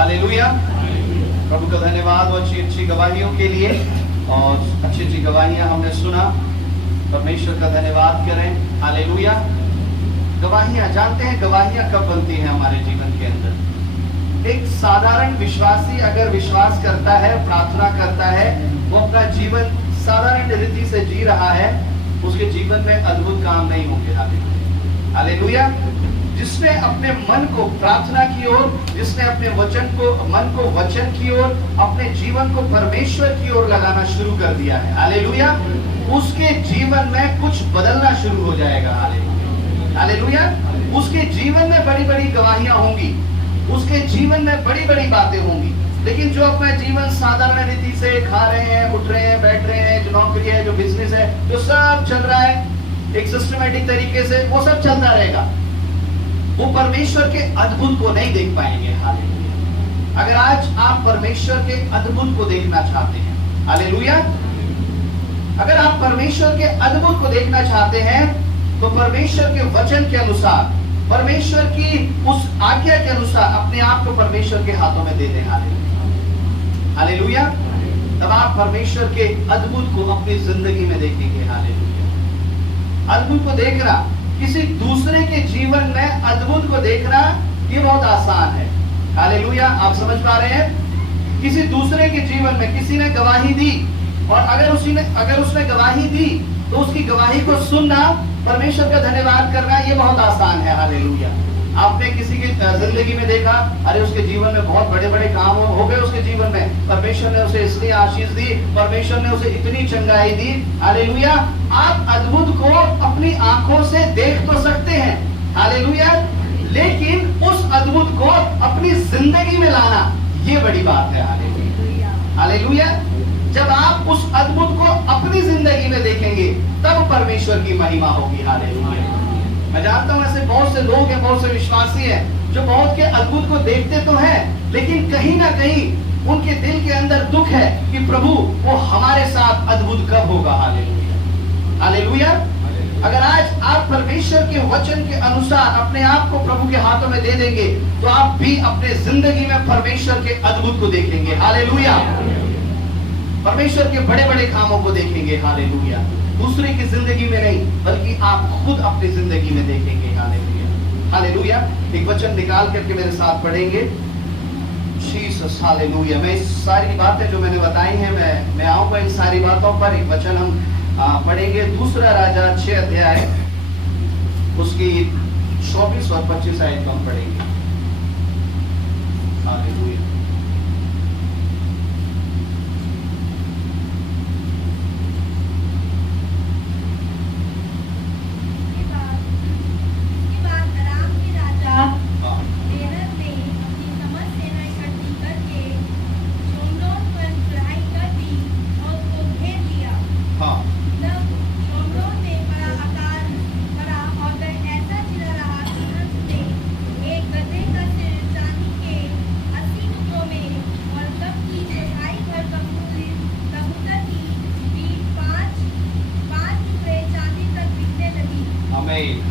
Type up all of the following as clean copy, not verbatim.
Hallelujah. प्रभु का धन्यवाद और अच्छी अच्छी गवाहियों के लिए, और अच्छी अच्छी गवाहियां हमने सुना। परमेश्वर का धन्यवाद करें। हालेलुया। गवाहियां, जानते हैं गवाहियां कब बनती हैं हमारे जीवन के अंदर? एक साधारण विश्वासी अगर विश्वास करता है, प्रार्थना करता है, वो अपना जीवन साधारण रीति से जी रहा है, उसके जीवन में अद्भुत काम नहीं होंगे। हालेलुया। जिसने अपने मन को प्रार्थना की ओर, जिसने अपने मन को वचन की ओर, अपने जीवन को परमेश्वर की ओर लगाना शुरू कर दिया है, हालेलुया, उसके जीवन में कुछ बदलना शुरू हो जाएगा। हालेलुया। हालेलुया। उसके जीवन में बड़ी बड़ी गवाहियां होंगी, उसके जीवन में बड़ी बड़ी बातें होंगी। लेकिन जो अपना जीवन साधारण रीति से खा रहे हैं, उठ रहे हैं, बैठ रहे हैं, जो नौकरी है, जो बिजनेस है, जो सब चल रहा है एक सिस्टमेटिक तरीके से, वो सब चलता रहेगा, वो परमेश्वर के अद्भुत को नहीं देख पाएंगे। हालेलुया। अगर आज आप परमेश्वर के अद्भुत को देखना चाहते हैं, हालेलुया, अगर आप परमेश्वर के अद्भुत को देखना चाहते हैं, तो परमेश्वर के वचन के अनुसार, परमेश्वर की उस आज्ञा के अनुसार अपने आप को परमेश्वर के हाथों में दे दें। हालेलुया। हालेलुया। तब आप परमेश्वर के अद्भुत को अपनी जिंदगी में देखेंगे। हालेलुया। अद्भुत को देखना, किसी दूसरे के जीवन में अद्भुत को देखना, ये बहुत आसान है। हालेलुया। आप समझ पा रहे हैं? किसी दूसरे के जीवन में किसी ने गवाही दी, और अगर उसने गवाही दी तो उसकी गवाही को सुनना, परमेश्वर का धन्यवाद करना, ये बहुत आसान है। हालेलुया। आपने किसी की जिंदगी में देखा, अरे उसके जीवन में बहुत बड़े बड़े काम हो गए, उसके जीवन में परमेश्वर ने उसे इसलिए आशीष दी, परमेश्वर ने उसे इतनी चंगाई दी। हालेलुया। आप अद्भुत को अपनी आंखों से देख तो सकते हैं, हालेलुया, लेकिन उस अद्भुत को अपनी जिंदगी में लाना, ये बड़ी बात है। हालेलुया। हालेलुया। जब आप उस अद्भुत को अपनी जिंदगी में देखेंगे, तब परमेश्वर की महिमा होगी। हालेलुया। मैं जानता हूं ऐसे बहुत से लोग हैं, बहुत से विश्वासी हैं, जो बहुत के अद्भुत को देखते तो हैं, लेकिन कहीं ना कहीं उनके दिल के अंदर दुख है कि प्रभु वो हमारे साथ अद्भुत कब होगा। हालेलुया। हालेलुया। अगर आज आप परमेश्वर के वचन के अनुसार अपने आप को प्रभु के हाथों में दे देंगे, तो आप भी अपने जिंदगी में परमेश्वर के अद्भुत को देखेंगे। हालेलुया। परमेश्वर के बड़े बड़े कामों को देखेंगे। हालेलुया। दूसरे की जिंदगी में नहीं, बल्कि आप खुद अपनी जिंदगी में देखेंगे। हालेलुया। हालेलुया। एक वचन निकाल करके मेरे साथ पढ़ेंगे। जीसस। हालेलुया। मैं इस सारी बातें जो मैंने बताई हैं, मैं आऊंगा इन सारी बातों पर। एक वचन हम पढ़ेंगे, दूसरा राजा 6 अध्याय, उसकी 24 और 25 आयत को हम पढ़ेंगे। हालेलुया।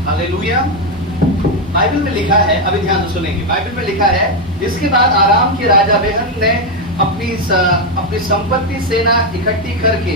हालेलुया। बाइबल में लिखा है, अभी ध्यान से सुनेंगे, बाइबल में लिखा है, इसके बाद आराम के राजा बेहन ने अपनी संपत्ति सेना इकट्ठी करके,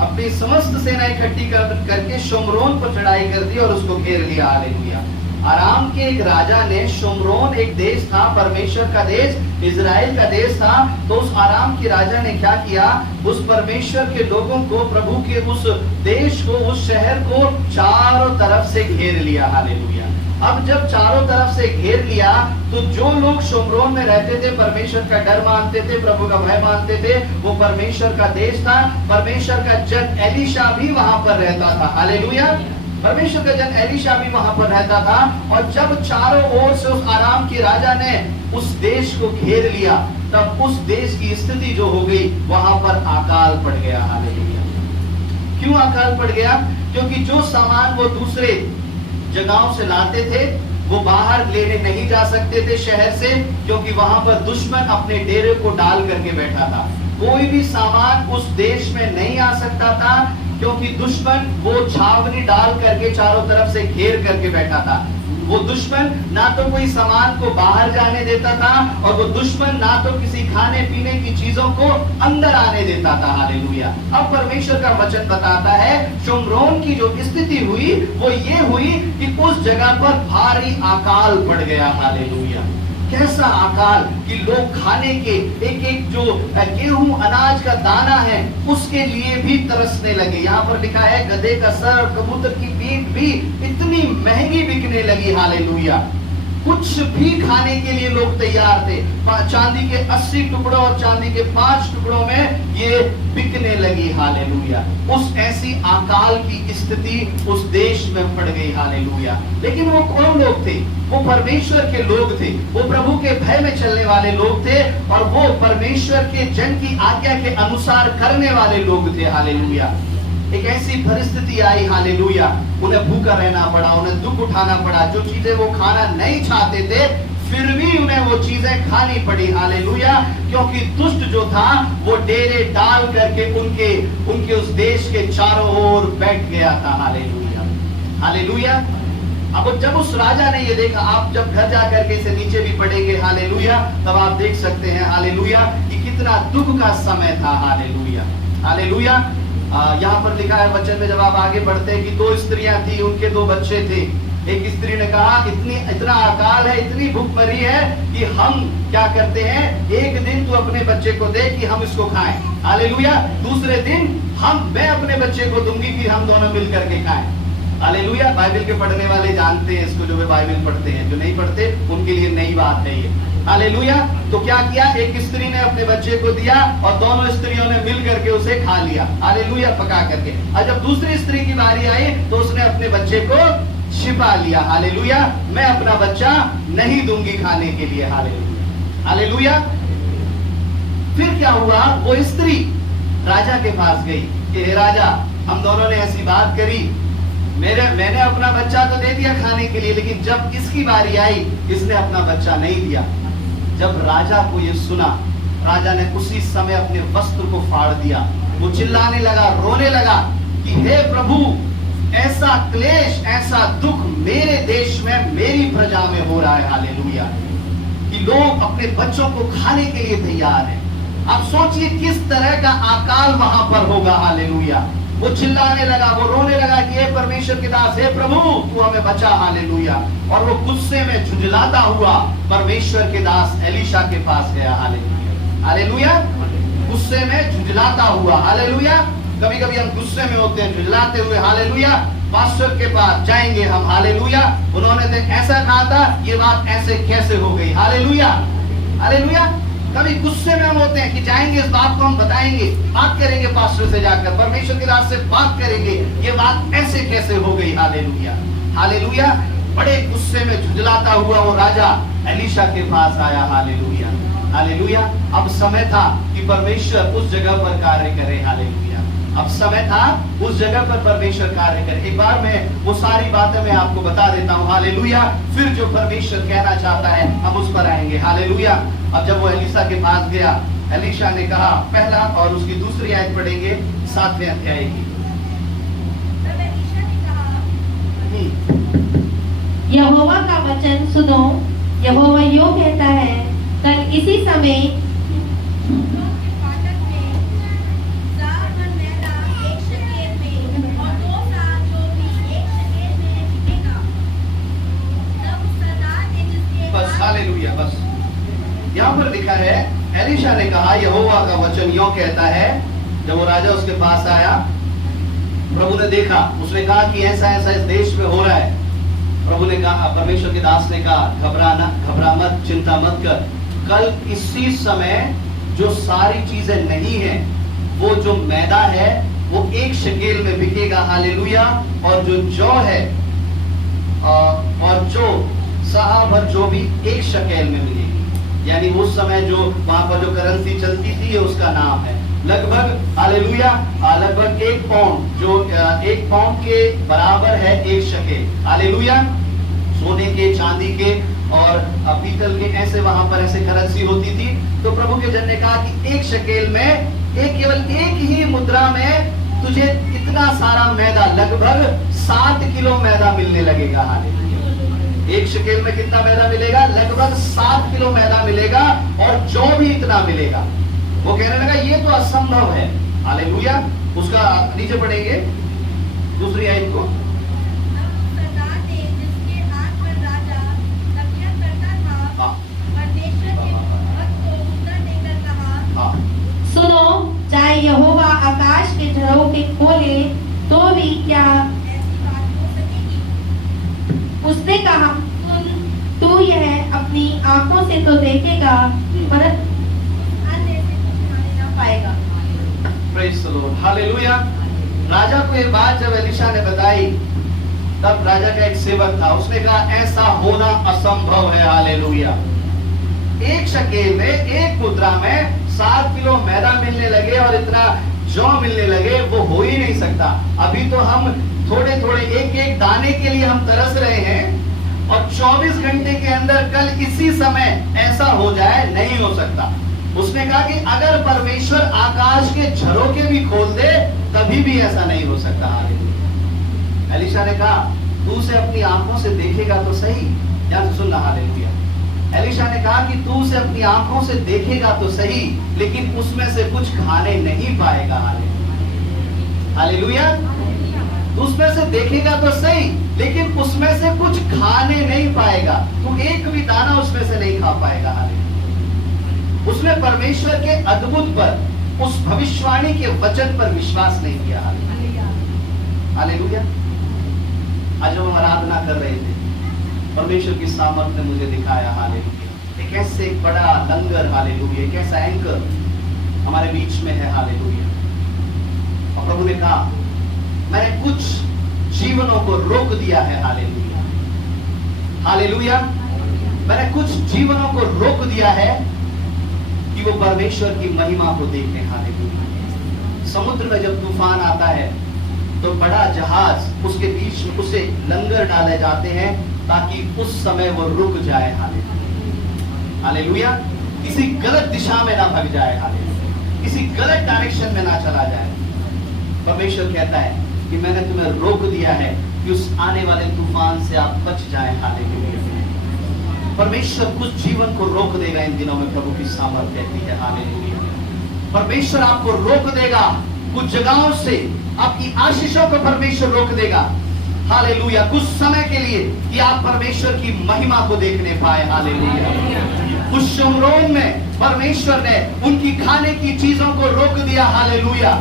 अपनी समस्त सेना इकट्ठी करके शोमरोन पर चढ़ाई कर दी और उसको घेर लिया। हालेलुया। आराम के एक राजा ने, शोमरोन एक देश था, परमेश्वर का देश, इजराइल का देश था, तो उस आराम के राजा ने क्या किया, उस परमेश्वर के लोगों को, प्रभु के उस देश को, उस शहर को चारों तरफ से घेर लिया। हालेलुया। अब जब चारों तरफ से घेर लिया, तो जो लोग शोमरोन में रहते थे, परमेश्वर का डर मानते थे, प्रभु का भय मानते थे, वो परमेश्वर का देश था। परमेश्वर का जन एलीशा भी वहां पर रहता था। हालेलुया। परमेश्वर का जन एलीशा भी वहां पर रहता था। और जब चारों ओर से उस आराम के राजा ने उस देश को घेर लिया, तब उस देश की स्थिति जो हो गई, वहां पर अकाल पड़ गया। हालेलुया। क्यों अकाल पड़ गया? क्योंकि जो सामान वो दूसरे जगहों से लाते थे, वो बाहर लेने नहीं जा सकते थे शहर से, क्योंकि वहां पर दुश्मन अपने डेरे को डाल करके बैठा था। कोई भी सामान उस देश में नहीं आ सकता था, क्योंकि दुश्मन वो छावनी डाल करके चारों तरफ से घेर करके बैठा था। वो दुश्मन ना तो कोई सामान को बाहर जाने देता था, और वो दुश्मन ना तो किसी खाने पीने की चीजों को अंदर आने देता था। हालेलुया। अब परमेश्वर का वचन बताता है शुम्रोन की जो स्थिति हुई वो ये हुई कि उस जगह पर भारी अकाल पड़ गया। हालेलुया। कैसा अकाल कि लोग खाने के एक एक जो गेहूं अनाज का दाना है उसके लिए भी तरसने लगे। यहाँ पर लिखा है गधे का सर और कबूतर की पीठ भी इतनी महंगी बिकने लगी। हालेलुया। कुछ भी खाने के लिए लोग तैयार थे। चांदी के 80 टुकड़ों और चांदी के 5 टुकड़ों में ये बिकने लगी। हालेलुया। उस ऐसी अकाल की स्थिति उस देश में पड़ गई। हालेलुया। लेकिन वो कौन लोग थे? वो परमेश्वर के लोग थे, वो प्रभु के भय में चलने वाले लोग थे, और वो परमेश्वर के जन की आज्ञा के अनुसार करने वाले लोग थे। हालेलुया। एक ऐसी परिस्थिति आई। हालेलुया। उन्हें भूखा रहना पड़ा, उन्हें दुख उठाना पड़ा। जो चीजें वो खाना नहीं चाहते थे फिर भी उन्हें वो चीजें खानी पड़ी। हालेलुया। क्योंकि दुष्ट जो था वो डेरे डाल करके उनके उस देश के चारों ओर बैठ गया था। हालेलुया। हालेलुया। अब जब उस राजा ने ये देखा, आप जब घर जाकर के इसे नीचे भी पढ़ेंगे हालेलुया, तब आप देख सकते हैं हालेलुया कि कितना दुख का समय था। हालेलुया। हालेलुया। यहाँ पर लिखा है वचन में, जब आप आगे बढ़ते हैं कि 2 स्त्रियां थी, उनके 2 बच्चे थे। एक स्त्री ने कहा इतना अकाल है, इतनी भूखमरी है कि हम क्या करते हैं, एक दिन तू अपने बच्चे को दे कि हम इसको खाएं। हालेलुया। दूसरे दिन मैं अपने बच्चे को दूंगी कि हम दोनों मिल करके खाएं। हालेलुया। बाइबल के पढ़ने वाले जानते हैं इसको, जो वे बाइबल पढ़ते हैं। जो नहीं पढ़ते उनके लिए नई बात है ये। हालेलुया। तो क्या किया, एक स्त्री ने अपने बच्चे को दिया और दोनों स्त्रियों ने मिल करके उसे खा लिया। हालेलुया। पका करके। और जब दूसरी स्त्री की बारी आई तो उसने अपने बच्चे को छिपा लिया। हालेलुया। मैं अपना बच्चा नहीं दूंगी खाने के लिए। हालेलुया। हालेलुया। फिर क्या हुआ, वो स्त्री राजा के पास गई कि हे राजा, हम दोनों ने ऐसी बात करी, मैंने अपना बच्चा तो दे दिया खाने के लिए, लेकिन जब इसकी बारी आई इसने अपना बच्चा नहीं दिया। जब राजा को ये सुना, राजा ने उसी समय अपने वस्त्र को फाड़ दिया। वो चिल्लाने लगा, रोने लगा कि हे प्रभु, ऐसा क्लेश, ऐसा दुख मेरे देश में, मेरी प्रजा में हो रहा है। हालेलुया। कि लोग अपने बच्चों को खाने के लिए तैयार हैं। आप सोचिए किस तरह का अकाल वहां पर होगा। हालेलुया। वो चिल्लाने लगा, वो रोने लगा कि हे परमेश्वर के दास, हे प्रभु, तू हमें बचा। हालेलुया। और वो गुस्से में झुंझलाता हुआ परमेश्वर के दास एलीशा के पास गया। हालेलुया। हालेलुया। गुस्से में झुंझलाता हुआ। हालेलुया। कभी कभी हम गुस्से में होते हैं, झुंझलाते हुए। हालेलुया। पास्टर के पास जाएंगे हम। हालेलुया। उन्होंने तो ऐसा कहा था, ये बात ऐसे कैसे हो गई। हालेलुया। हालेलुया। कभी गुस्से में हम होते हैं कि जाएंगे, इस बात को हम बताएंगे, बात करेंगे पास्टर से जाकर, परमेश्वर के दास से बात करेंगे, ये बात ऐसे कैसे हो गई। हालेलुया। हालेलुया। बड़े गुस्से में झुंझलाता हुआ वो राजा एलीशा के पास आया। हालेलुया। हालेलुया। अब समय था कि परमेश्वर उस जगह पर कार्य करे। हालेलुया। अब समय था उस जगह पर परमेश्वर कार्य करे। एक बार मैं वो सारी बातें मैं आपको बता देता हूँ। हालेलुया। फिर जो परमेश्वर कहना चाहता है हम उस पर आएंगे। हालेलुया। अब जब वो एलीशा के पास गया, एलीशा ने कहा, पहला और उसकी दूसरी आयत पढ़ेंगे 7वें अध्याय की। यहोवा का वचन सुनो। यहोवा यो कहता है, कल इसी समय बस। हालेलुया। बस यहाँ पर लिखा है, एलीशा ने कहा, यहोवा का वचन यो कहता है। जब वो राजा उसके पास आया, प्रभु ने देखा, उसने कहा कि ऐसा ऐसा इस देश में हो रहा है। प्रभु ने कहा, परमेश्वर के दास ने कहा, घबरा मत, चिंता मत कर। कल इसी समय जो सारी चीजें नहीं है, वो जो मैदा है वो 1 शकेल में बिकेगा। हालेलुया। और जो जौ है और जो सहा भर जो भी 1 शकेल में मिलेगी। यानी उस समय जो वहां पर जो करेंसी चलती थी उसका नाम है लगभग, हालेलुया, लगभग 1 पाउंड, जो 1 पाउंड के बराबर है 1 शकेल। हालेलुया। सोने के, चांदी के और पीतल के ऐसे वहां पर ऐसे करेंसी होती थी। तो प्रभु के जन ने कहा कि 1 शकेल में केवल एक ही मुद्रा में तुझे इतना सारा मैदा, लगभग 7 किलो मैदा मिलने लगेगा। हालेलुया। एक शकेल में कितना मैदा मिलेगा? लगभग 7 किलो मैदा मिलेगा और जौ भी इतना मिलेगा। वो कहने लगा ये तो असंभव है। हालेलुया। उसका नीचे पढ़ेंगे दूसरी आयत को। सरदार ने जिसके हाथ पर राजा तकिया करता था, हाँ। परमेश्वर के भक्त को उत्तर देकर कहा, हाँ। सुनो, चाहे यहोवा आकाश के झरोखे खोले तो भी क्या ऐसी बात हो सकेगी? उसने कहा, तू यह अपनी आंखों से तो देखेगा, परंतु अन्य से कुछ खाने ना पाएगा। Praise the Lord. हालेलुया। राजा को ये बात जब एलिशा ने बताई, तब राजा का एक सेवक था, उसने कहा ऐसा होना असंभव है। हालेलुया। एक शकेल में, एक मुद्रा में 7 किलो मैदा मिलने लगे और इतना जौ मिलने लगे, वो हो ही नहीं सकता। अभी तो हम थोड़े थोड़े एक एक दाने के लिए हम तरस रहे हैं और 24 घंटे के अंदर कल इसी समय ऐसा हो जाए, नहीं हो सकता। उसने कहा कि अगर परमेश्वर आकाश के झरोखे भी खोल दे तभी भी ऐसा नहीं हो सकता। हालेलुया। एलिशा ने कहा तू उसे अपनी आंखों से देखेगा तो सही। ध्यान से सुनना। हालेलुया। एलिशा ने कहा कि तू उसे अपनी आंखों से देखेगा तो सही, लेकिन उसमें से कुछ खाने नहीं पाएगा। हालेलुया। तू उसमें से देखेगा तो सही, लेकिन उसमें से कुछ खाने नहीं पाएगा। तू एक भी दाना उसमें से नहीं खा पाएगा। हालेलुया। उसने परमेश्वर के अद्भुत पर, उस भविष्यवाणी के वचन पर विश्वास नहीं किया। हालेलुया। आज हम आराधना कर रहे थे, परमेश्वर की सामर्थ ने मुझे दिखाया। हालेलुया। एक ऐसे बड़ा लंगर, हालेलुया, एक ऐसा एंकर हमारे बीच में है। हालेलुया। और प्रभु ने कहा मैंने कुछ जीवनों को रोक दिया है। हालेलुया। हालेलुया। मैंने कुछ जीवनों को रोक दिया है कि वो परमेश्वर की महिमा को देखें। हालेलुया। समुद्र में जब तूफान आता है तो बड़ा जहाज, उसके बीच में उसे लंगर डाले जाते हैं ताकि उस समय वो रुक जाए। हालेलुया। हालेलुया। किसी गलत दिशा में ना भग जाए। हालेलुया। किसी गलत डायरेक्शन में ना चला जाए। परमेश्वर कहता है कि मैंने तुम्हें रोक दिया है कि उस आने वाले तूफान से आप बच जाए। हालेलुया। परमेश्वर कुछ जीवन को रोक देगा इन दिनों में, प्रभु की सामर्थ कहती है। हालेलुया। परमेश्वर आपको रोक देगा कुछ जगहों से, आपकी आशीषों को परमेश्वर रोक देगा। हालेलुया। कुछ समय के लिए कि आप परमेश्वर की महिमा को देखने पाए। हालेलुया। उस शमरोन में परमेश्वर ने उनकी खाने की चीजों को रोक दिया। हालेलुया।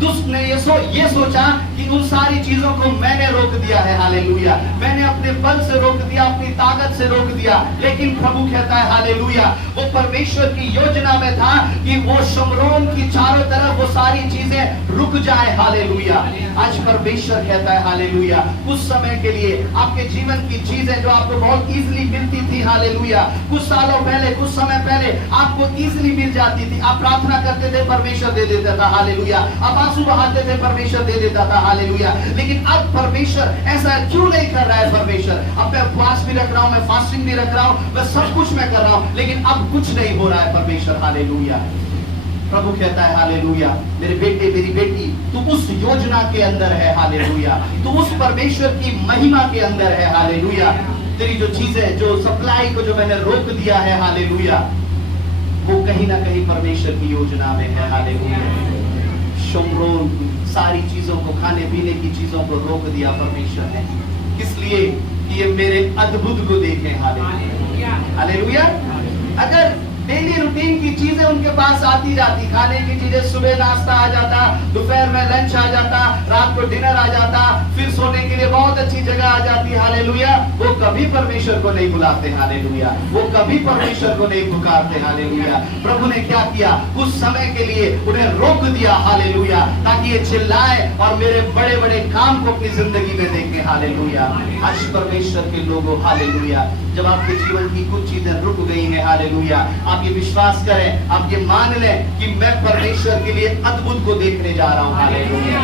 दुष्ट ने ये सोचा कि उन सारी चीजों को मैंने रोक दिया है। हालेलुया। मैंने अपने बल से रोक दिया, अपनी ताकत से रोक दिया, लेकिन प्रभु कहता है हालेलुया, वो परमेश्वर की योजना में था कि वो शमरोन की चारों तरफ वो सारी चीजें रुक जाए। हालेलुया। आज परमेश्वर कहता है हालेलुया, कुछ समय के लिए आपके जीवन की चीजें जो आपको बहुत इजीली मिलती थी, हालेलुया, कुछ सालों पहले, कुछ समय पहले आपको इजीली मिल जाती थी, आप प्रार्थना करते थे, परमेश्वर दे देता था। हालेलुया। आप आंसू बहाते थे, परमेश्वर दे देता था। हालेलुया। लेकिन अब परमेश्वर ऐसा क्यों नहीं कर रहा है? परमेश्वर, अब मैं उपवास भी रख रहा हूं, मैं फास्टिंग भी रख रहा हूं, मैं सब कुछ मैं कर रहा हूं, लेकिन अब कुछ नहीं हो रहा है। परमेश्वर, हालेलुया। प्रभु कहता है हालेलुया, मेरे बेटे, मेरी बेटी, तू उस योजना के अंदर है। हालेलुया। तू उस परमेश्वर की महिमा के अंदर है। हालेलुया। तेरी जो चीजें, जो सप्लाई को जो मैंने रोक दिया है, हालेलुया, वो कहीं ना कहीं परमेश्वर की योजना में है। हालेलुया। शमरोन सारी चीजों को, खाने पीने की चीजों को रोक दिया परमेश्वर ने, इसलिए कि ये मेरे अद्भुत को देखें। हालेलुया। हालेलुया। अगर डेली रूटीन की चीजें उनके पास आती जाती, खाने की चीजें, सुबह नाश्ता आ जाता, दोपहर में लंच आ जाता, रात को डिनर आ जाता, फिर सोने के लिए बहुत अच्छी जगह आ जाती, हालेलुया, वो कभी परमेश्वर को नहीं बुलाते। हालेलुया। वो कभी परमेश्वर को नहीं पुकारते। हालेलुया। प्रभु ने क्या किया? कुछ समय के लिए उन्हें रोक दिया। हालेलुया। ताकि ये चिल्लाए और मेरे बड़े बड़े काम को अपनी जिंदगी में देखें। हालेलुया। आज परमेश्वर के लोगों, हालेलुया, जब आपके जीवन की कुछ चीजें रुक गई हैं, हालेलुया, आप ये विश्वास करें, आप ये मान लें कि मैं परमेश्वर के लिए अद्भुत को देखने जा रहा हूं। हालेलुया।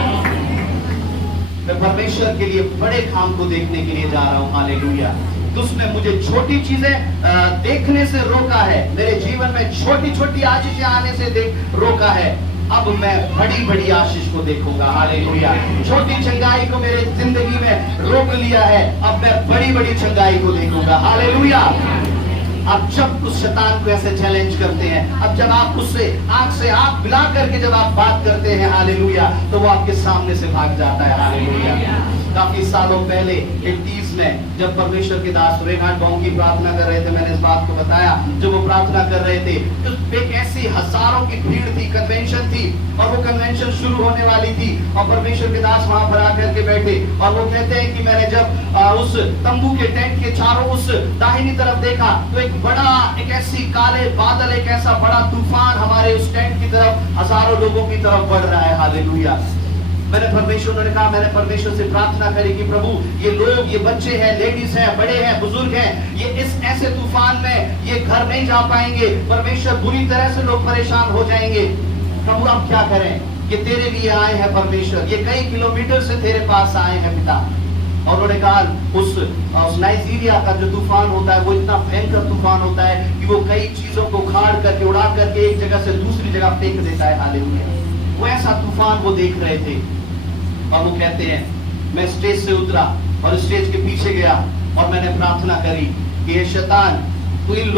मैं परमेश्वर के लिए बड़े काम को देखने के लिए जा रहा हूं। हालेलुया। तो उसने मुझे छोटी चीजें देखने से रोका है, मेरे जीवन में छोटी छोटी आशीषें आने से रोका है, अब मैं बड़ी बड़ी आशीष को देखूंगा। हालेलुया। छोटी चंगाई को मेरे जिंदगी में रोक लिया है, अब मैं बड़ी बड़ी चंगाई को देखूंगा। हालेलुया। अब जब उस शैतान को ऐसे चैलेंज करते हैं, अब जब आप उससे आंख से आंख मिला करके जब आप बात करते हैं, हालेलुया, तो वो आपके सामने से भाग जाता है। हालेलुया। काफी सालों पहले 80s में जब परमेश्वर के दास रेनाल्ड बॉन्ग की प्रार्थना कर रहे थे, मैंने इस बात को बताया, जब वो प्रार्थना कर रहे थे तो एक ऐसी हजारों की भीड़ थी, कन्वेंशन थी, और वो कन्वेंशन शुरू होने वाली थी, और परमेश्वर के दास वहां पर आकर के बैठे, और वो कहते हैं कि मैंने जब उस तंबू के टेंट के चारों उस दाहिनी तरफ देखा तो एक बड़ा, एक ऐसी काले बादल, एक ऐसा बड़ा तूफान हमारे उस टेंट की तरफ, हजारों लोगों की तरफ बढ़ रहा है। हालेलुया। मैंने परमेश्वर ने कहा, मैंने परमेश्वर से प्रार्थना करी कि प्रभु, ये लोग, ये बच्चे हैं, लेडीज हैं, बड़े हैं, बुजुर्ग हैं, ये इस ऐसे तूफान में ये घर नहीं जा पाएंगे। परमेश्वर, बुरी तरह से लोग परेशान हो जाएंगे। प्रभु अब क्या करें? ये तेरे लिए आए हैं परमेश्वर, ये कई किलोमीटर से तेरे पास आए हैं पिता। और उन्होंने कहा उस नाइजीरिया का जो तूफान होता है वो इतना भयंकर तूफान होता है कि वो कई चीजों को उखाड़ करके, उड़ा करके एक जगह से दूसरी जगह फेंक देता है। हालेलुया। वो ऐसा तूफान वो देख रहे थे, और वो कहते हैं, मैं स्टेज से उतरा और स्टेज के पीछे गया और मैंने प्रार्थना करी कि ये शैतान, तू इन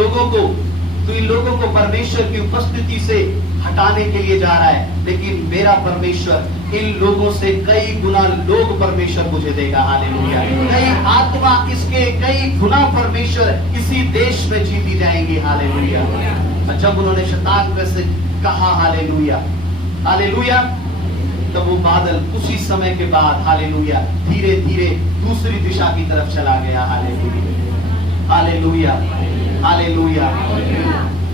लोगों को परमेश्वर की उपस्थिति से हटाने के लिए जा रहा है, लेकिन मेरा परमेश्वर इन लोगों से कई गुना लोग परमेश्वर मुझे देगा। हालेलुया। कई आत्मा इसके कई गुना परमेश्वर इसी देश में जीती जाएंगी। हालेलुया। जब उन्होंने शैतान को ऐसे कहा, हालेलुया, हालेलुया, तब वो बादल उसी समय के बाद, हालेलुया, धीरे धीरे दूसरी दिशा की तरफ चला गया। हालेलुया। हालेलुया। हालेलुया।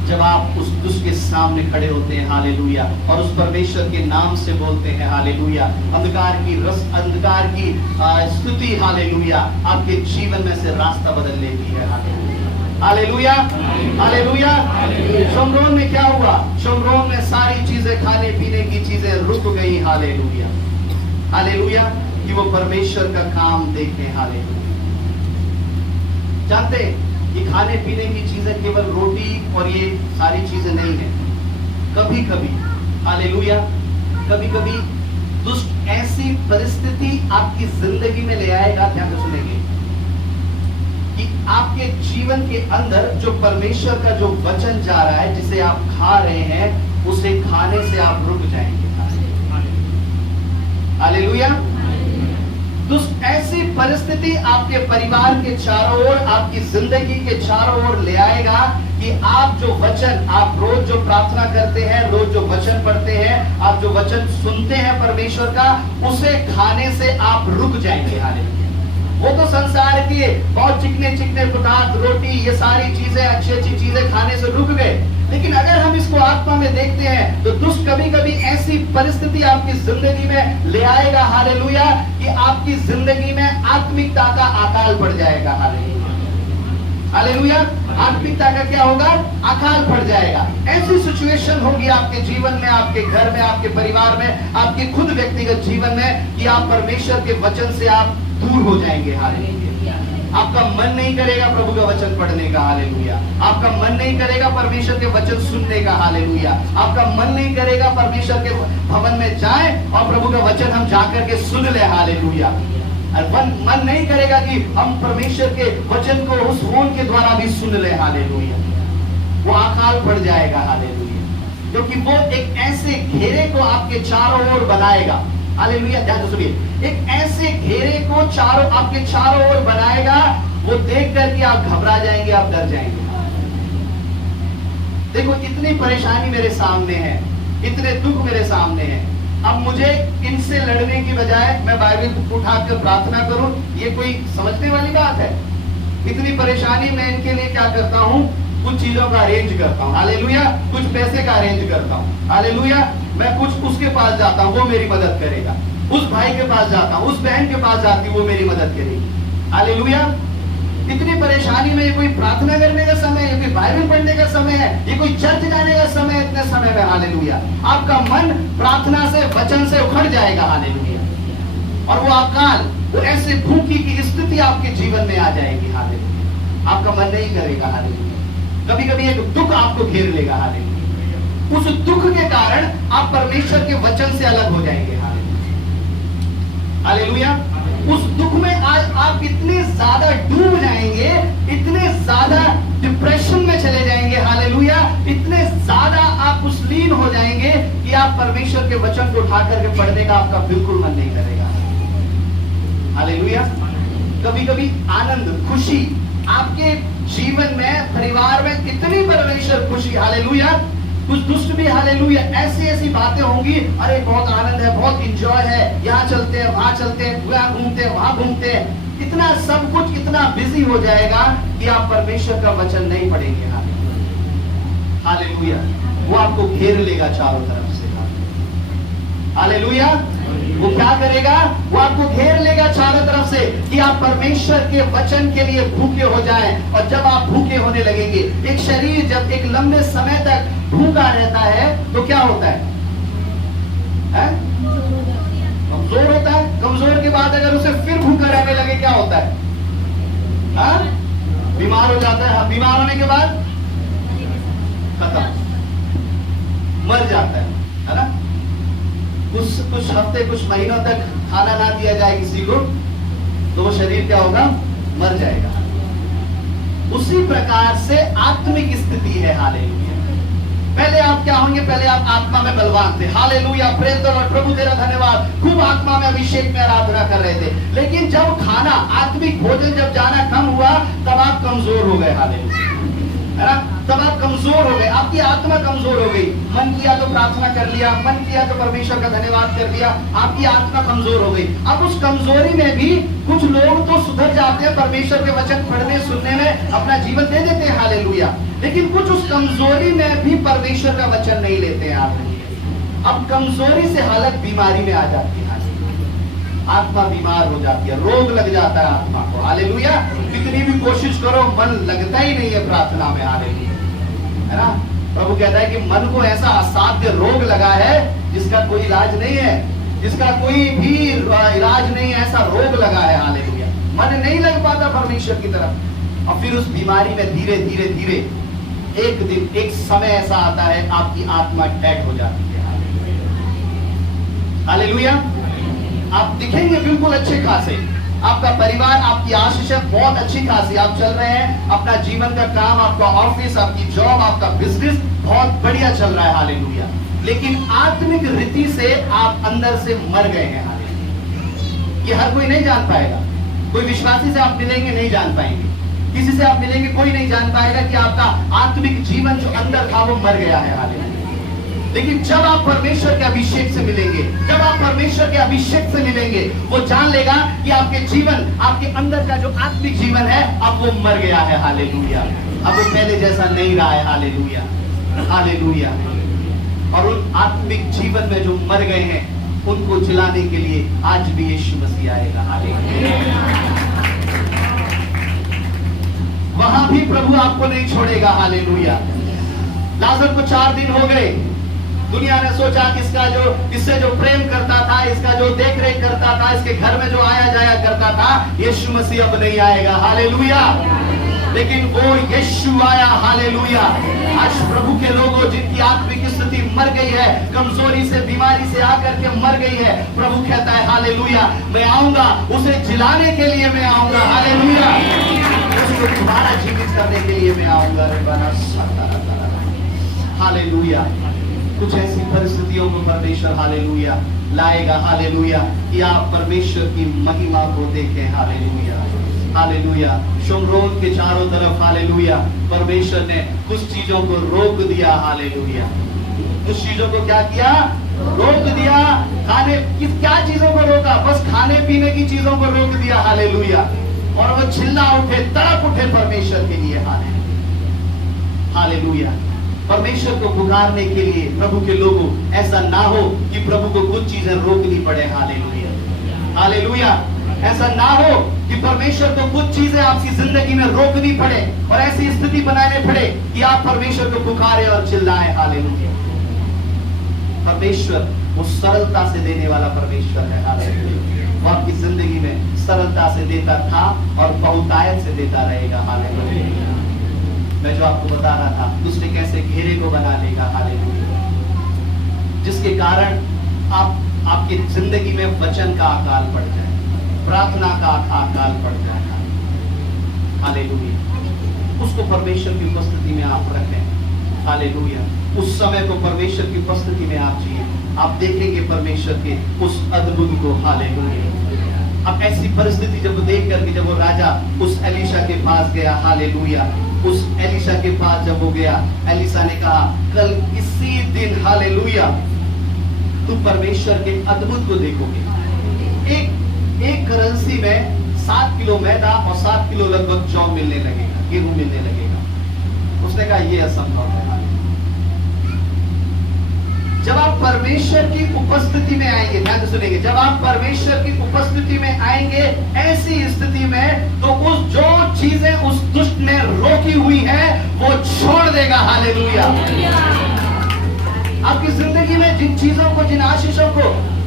जब आप उस दुष्ट के सामने खड़े होते हैं, हालेलुया, और उस परमेश्वर के नाम से बोलते हैं, हालेलुया, अंधकार की स्तुति, हालेलुया, आपके जीवन में से रास्ता बदल लेती है। हालेलुया। हालेलुया। शमरोन में क्या हुआ? शमरोन में सारी चीजें, खाने पीने की चीजें रुक गई। हालेलुया। हालेलुया। कि वो परमेश्वर का काम देखें। हालेलुया। जानते कि खाने पीने की चीजें केवल रोटी और ये सारी चीजें नहीं है। कभी कभी, हालेलुया, कभी कभी दुष्ट ऐसी परिस्थिति आपकी जिंदगी में ले आएगा, ध्यान से सुनेंगे, कि आपके जीवन के अंदर जो परमेश्वर का जो वचन जा रहा है, जिसे आप खा रहे हैं, उसे खाने से आप रुक जाएंगे। हालेलुया। दुष्ट ऐसी परिस्थिति आपके परिवार के चारों ओर, आपकी जिंदगी के चारों ओर ले आएगा कि आप जो वचन, आप रोज जो प्रार्थना करते हैं, रोज जो वचन पढ़ते हैं, आप जो वचन सुनते हैं परमेश्वर का, उसे खाने से आप रुक जाएंगे। हालेलुया। वो तो संसार के बहुत चिकने चिकने पदार्थ, रोटी, ये सारी चीजें, अच्छी अच्छी चीजें खाने से रुक गए, लेकिन अगर हम इसको आत्मा में देखते हैं तो दुष्ट कभी कभी ऐसी परिस्थिति आपकी जिंदगी में ले आएगा, हालेलुया, कि आपकी जिंदगी में आत्मिकता का अकाल पड़ जाएगा। हालेलुया। हालेलुया। आत्मिकता का क्या होगा? अकाल पड़ जाएगा। ऐसी सिचुएशन होगी आपके जीवन में, आपके घर में, आपके परिवार में, आपके खुद व्यक्तिगत जीवन में, कि आप परमेश्वर के वचन से आप दूर हो जाएंगे। हालेलुया। आपका मन नहीं करेगा प्रभु का वचन पढ़ने का। हालेलुया। आपका मन नहीं करेगा परमेश्वर के वचन सुनने का। हालेलुया। आपका मन नहीं करेगा परमेश्वर के भवन में जाए और प्रभु का वचन हम जाकर के सुन ले। हालेलुया। मन नहीं करेगा कि हम परमेश्वर के वचन को उस फोन के द्वारा भी सुन ले। हालेलुया। वो अकाल पड़ जाएगा। हालेलुया। क्योंकि वो एक ऐसे घेरे को आपके चारों ओर बनाएगा। हालेलुया। ध्यान से सुनिए, एक ऐसे घेरे को आपके चारों ओर बनाएगा, वो देख करके आप घबरा जाएंगे, आप डर जाएंगे। देखो, इतनी परेशानी मेरे सामने है, इतने दुख मेरे सामने हैं, अब मुझे इनसे लड़ने की बजाय मैं बाइबल उठाकर प्रार्थना करूं, ये कोई समझने वाली बात है? इतनी परेशानी, मैं इनके लिए क्या करता हूं? कुछ चीजों का अरेंज करता हूं। हालेलुया। कुछ पैसे का अरेंज करता हूं। हालेलुया। मैं कुछ उसके पास जाता हूं, वो मेरी मदद करेगा। उस भाई के पास जाता हूं, उस बहन के पास जाती हूं, वो मेरी मदद करेगी। हालेलुया। इतनी परेशानी में ये कोई प्रार्थना करने का समय है, ये कोई बाइबल पढ़ने का समय है, ये कोई चर्च जाने का समय है? इतने समय में, हालेलुया, आपका मन प्रार्थना से, वचन से उखड़ जाएगा। हालेलुया। और वो अकाल, वो ऐसे भूखी की स्थिति आपके जीवन में आ जाएगी। हालेलुया। आपका मन नहीं करेगा। हालेलुया। कभी कभी एक दुख आपको घेर लेगा। हालेलुया। उस दुख के कारण आप परमेश्वर के वचन से अलग हो जाएंगे। हालेलुया। उस दुख में आज आप इतने ज्यादा डूब जाएंगे, इतने ज्यादा डिप्रेशन में चले जाएंगे। हालेलुया। इतने ज्यादा आप उस लीन हो जाएंगे कि आप परमेश्वर के वचन को उठा करके पढ़ने का आपका बिल्कुल मन नहीं करेगा। हालेलुया। कभी कभी आनंद, खुशी आपके जीवन में, परिवार में इतनी परमेश्वर खुशी, हालेलुया, कुछ दुष्ट भी हालेलुया ऐसी ऐसी बातें होंगी, अरे बहुत आनंद है, बहुत इंजॉय है, यहाँ चलते हैं, वहां चलते हैं, यहाँ घूमते हैं, वहां घूमते हैं, इतना सब कुछ इतना बिजी हो जाएगा कि आप परमेश्वर का वचन नहीं पढ़ेंगे। हालेलुया। वो आपको घेर लेगा चारों तरफ से। हालेलुया। वो क्या करेगा? वो आपको घेर लेगा चारों तरफ से कि आप परमेश्वर के वचन के लिए भूखे हो जाएं। और जब आप भूखे होने लगेंगे, एक शरीर जब एक लंबे समय तक भूखा रहता है तो क्या होता है? कमजोर होता है। कमजोर के बाद अगर उसे फिर भूखा रहने लगे क्या होता है? बीमार हो जाता है। बीमार होने के बाद खत्म, मर जाता है ना। कुछ हफ्ते, कुछ महीनों तक खाना ना दिया जाए किसी को तो वो शरीर क्या होगा? मर जाएगा। उसी प्रकार से आत्मिक स्थिति है। हालेलुया। पहले आप क्या होंगे? पहले आप आत्मा में बलवान थे। हालेलुया। Praise the lord. प्रभु तेरा धन्यवाद। खूब आत्मा में अभिषेक में आराधना कर रहे थे। लेकिन जब खाना, आत्मिक भोजन जब जाना कम हुआ तब आप कमजोर हो गए। हालेलुया, है ना। तब आप कमजोर हो गए, आपकी आत्मा कमजोर हो गई। मन किया तो प्रार्थना कर लिया, मन किया तो परमेश्वर का धन्यवाद कर लिया, आपकी आत्मा कमजोर हो गई। अब उस कमजोरी में भी कुछ लोग तो सुधर जाते हैं, परमेश्वर के वचन पढ़ने सुनने में अपना जीवन दे देते हैं। हालेलुया। लेकिन कुछ उस कमजोरी में भी परमेश्वर का वचन नहीं लेते हैं। अब कमजोरी से हालत बीमारी में आ जाती है। आत्मा बीमार हो जाती है, रोग लग जाता है आत्मा को। हालेलुया। कितनी भी कोशिश करो, मन लगता ही नहीं है प्रार्थना में। हालेलुया, है ना। प्रभु कहता है कि मन को ऐसा असाध्य रोग लगा है जिसका कोई इलाज नहीं है, जिसका कोई भी इलाज नहीं है, ऐसा रोग लगा है। हालेलुया। मन नहीं लग पाता परमेश्वर की तरफ। और फिर उस बीमारी में धीरे धीरे धीरे एक दिन, एक समय ऐसा आता है आपकी आत्मा डेड हो जाती है। हालेलुया। आप दिखेंगे बिल्कुल अच्छे खासे, आपका परिवार, आपकी आशीष बहुत अच्छी खासी, आप चल रहे हैं, अपना जीवन का काम, आपका ऑफिस, आपकी जॉब, आपका बिजनेस बहुत बढ़िया चल रहा है। हालेलुया। लेकिन आत्मिक रीति से आप अंदर से मर गए हैं। हालेलुया। ये हर कोई नहीं जान पाएगा। कोई विश्वासी से आप मिलेंगे, नहीं जान पाएंगे। किसी से आप मिलेंगे, कोई नहीं जान पाएगा कि आपका आत्मिक जीवन जो अंदर था वो मर गया है। हालेलुया। लेकिन जब आप परमेश्वर के अभिषेक से मिलेंगे, जब आप परमेश्वर के अभिषेक से मिलेंगे, वो जान लेगा कि आपके जीवन, आपके अंदर का जो आत्मिक जीवन है अब वो मर गया है। हालेलुया। अब वो पहले जैसा नहीं रहा है। Hallelujah, hallelujah. और उन आत्मिक जीवन में जो मर गए हैं उनको जिलाने के लिए आज भी यीशु मसीह आएगा। हालेलुया। वहां भी प्रभु आपको नहीं छोड़ेगा। हालेलुया। लाजर को 4 दिन हो गए, दुनिया ने सोचा कि इससे जो प्रेम करता था, इसका जो देख रेख करता था, इसके घर में जो आया जाया करता था, यीशु मसीह अब नहीं आएगा। हालेलुया। लेकिन वो यीशु आया। हालेलुया। आज प्रभु के लोगों जिनकी आत्मिक स्थिति मर गई है, कमजोरी से, बीमारी से आकर के मर गई है, प्रभु कहता है हालेलुया, मैं आऊंगा, उसे जिलाने के लिए मैं आऊंगा। हालेलुया। उसको दोबारा जीवित करने के लिए मैं आऊंगा। हालेलुया। कुछ ऐसी परिस्थितियों को परमेश्वर हालेलुया लाएगा। हालेलुया। कि आप परमेश्वर की महिमा को देखें। Hallelujah, hallelujah. शुम्रोन के चारों तरफ हालेलुया परमेश्वर ने कुछ चीजों को रोक दिया। हालेलुया। कुछ चीजों को क्या किया? रोक दिया। खाने की क्या चीजों को रोका? बस खाने पीने की चीजों को रोक दिया। हालेलुया। और वो चिल्ला उठे, तड़प उठे परमेश्वर के लिए। हालेलुया। परमेश्वर को पुकारने के लिए प्रभु के लोगों, ऐसा ना हो कि प्रभु को कुछ चीजें रोकनी पड़े। Hallelujah, hallelujah. ऐसा ना हो कि परमेश्वर को कुछ चीजें आपकी जिंदगी में रोकनी पड़े और ऐसी स्थिति बनाने पड़े कि आप परमेश्वर को पुकारे और चिल्लाएं। हालेलुया। परमेश्वर वो सरलता से देने वाला परमेश्वर है। हालेलुया। वो आपकी जिंदगी में सरलता से देता था और बहुतायत से देता रहेगा। हालेलुया। मैं जो आपको बता रहा था, उसने कैसे घेरे को बना लेगा, हालेलुया, जिसके कारण आपकी जिंदगी में वचन का अकाल पड़ जाए, प्रार्थना का अकाल पड़ जाए, हालेलुया। उसको परमेश्वर की उपस्थिति में आप रखें, हालेलुया। उस समय को परमेश्वर की उपस्थिति में आप जिए, आप देखेंगे परमेश्वर के उस अद्भुत को, हालेलुया। अब ऐसी परिस्थिति जब देख करके जब वो राजा उस एलीशा के पास गया, हालेलुया, उस एलीशा के पास जब वो गया, एलीशा ने कहा कल इसी दिन, हालेलुया, तुम परमेश्वर के अद्भुत को देखोगे। एक करेंसी में 7 किलो मैदा और 7 किलो लगभग जौ मिलने लगेगा, गेहूं मिलने लगेगा। उसने कहा यह असंभव है। जब आप परमेश्वर की उपस्थिति में आएंगे, ध्यान से सुनेंगे, जब आप परमेश्वर की उपस्थिति में आएंगे ऐसी स्थिति में, तो उस जो चीजें उस दुष्ट ने रोकी हुई है वो छोड़ देगा, हालेलुया। आपकी जिंदगी में जिन चीजों को, जिन आशीषों को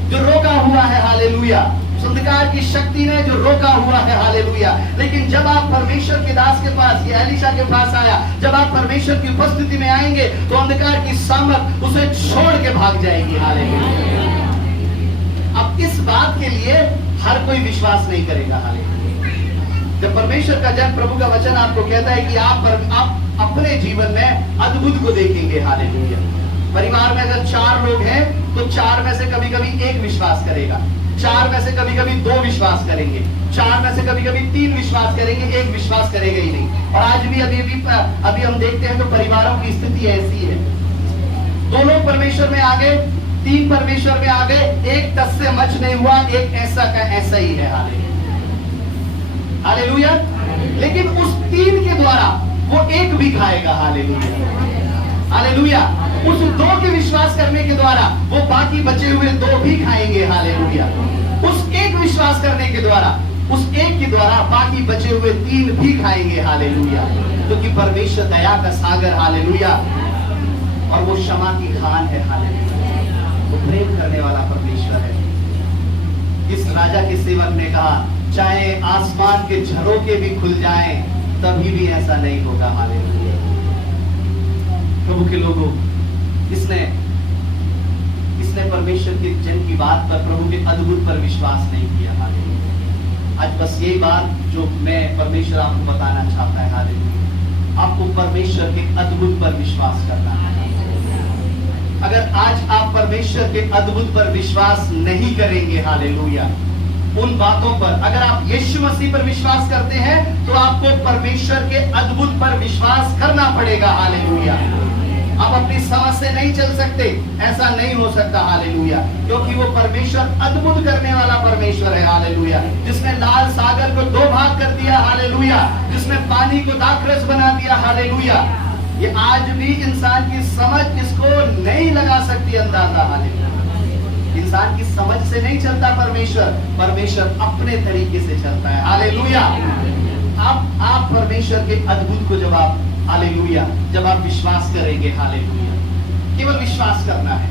जो रोका हुआ है, हालेलुया, अंधकार की शक्ति ने जो रोका हुआ है, हालेलुया, लेकिन जब आप परमेश्वर के दास के पास, ये एलीशा के पास आया, जब आप परमेश्वर की उपस्थिति में आएंगे तो अंधकार की सामर्थ उसे छोड़ के भाग जाएगी, हालेलुया। अब इस बात के लिए हर कोई विश्वास नहीं करेगा, हालेलुया। जब परमेश्वर का जन, प्रभु का वचन आपको कहता है कि आप अपने जीवन में अद्भुत को देखेंगे, हालेलुया। परिवार में अगर 4 लोग हैं तो 4 में से कभी कभी 1 विश्वास करेगा, 4 में से कभी कभी 2 विश्वास करेंगे, 4 में से कभी कभी 3 विश्वास करेंगे, 1 विश्वास करेगा ही नहीं। और आज भी अभी हम देखते हैं तो परिवारों की स्थिति ऐसी है, 2 लोग परमेश्वर में आ गए, 3 परमेश्वर में आ गए, 1 टस से मच नहीं हुआ, 1 ऐसा का ऐसा ही है, हालेलुया। लेकिन उस 3 के द्वारा वो 1 भी खाएगा, हालेलुया। उस 2 के विश्वास करने के द्वारा वो बाकी बचे हुए 2 भी खाएंगे, हालेलुया। उस 1 विश्वास करने के द्वारा, उस 1 के द्वारा बाकी बचे हुए 3 भी खाएंगे, हालेलुया। क्योंकि परमेश्वर दया का सागर, हालेलुया, और वो क्षमा की खान है, हालेलुया। वो प्रेम करने वाला परमेश्वर है। इस राजा के सेवक ने कहा चाहे आसमान के झरोके भी खुल जाएं तभी भी ऐसा नहीं होगा, हालेलुया। प्रभु के लोगों, इसने परमेश्वर के जन की बात पर, प्रभु के अद्भुत पर विश्वास नहीं किया, हालेलुया। आज बस यही बात जो मैं परमेश्वर आपको बताना चाहता है, हालेलुया। आपको परमेश्वर के अद्भुत पर विश्वास करना है। अगर आज आप परमेश्वर के अद्भुत पर विश्वास नहीं करेंगे, हालेलुया, उन बातों पर, अगर आप यीशु मसीह पर विश्वास करते हैं तो आपको परमेश्वर के अद्भुत पर विश्वास करना पड़ेगा, हालेलुया। आप अपनी समझ से नहीं चल सकते, ऐसा नहीं हो सकता, हालेलुया, क्योंकि वो परमेश्वर अद्भुत करने वाला परमेश्वर है, हालेलुया। जिसने लाल सागर को 2 भाग कर दिया, हालेलुया, जिसने पानी को दाखरस बना दिया, हालेलुया। ये आज भी इंसान की समझ इसको नहीं लगा सकती अंदाजा, हालेलुया। इंसान की समझ से नहीं चलता परमेश्वर अपने तरीके से चलता है, हालेलुया। आप परमेश्वर के अद्भुत को जब आप, हालेलुया, जब आप विश्वास करेंगे, हालेलुया, केवल विश्वास करना है,